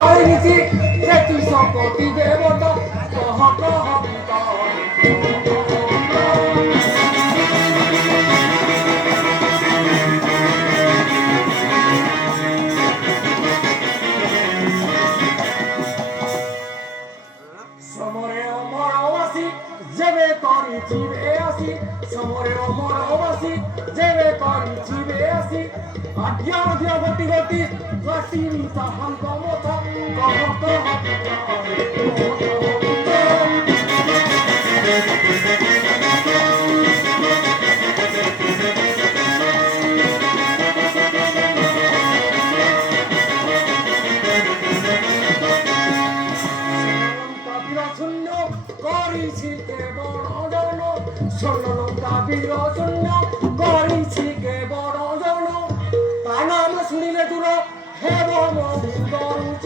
আইছি সেটি সম্পত্তি দেবতা কহ কহ সমরে অমরবাসী যেবে করি চিবে আসি সমরে অমরবাসী যেবে করি চিবে আসি আজ্ঞা আজ্ঞা গতি গতি গতিনি সাহান কমথা কহ কহ শূন্য করিছি কেবল জন ষোলটা বীর শূন্য করিছি কেবল জন তা নাম শুনিলে দূর হেব মধুর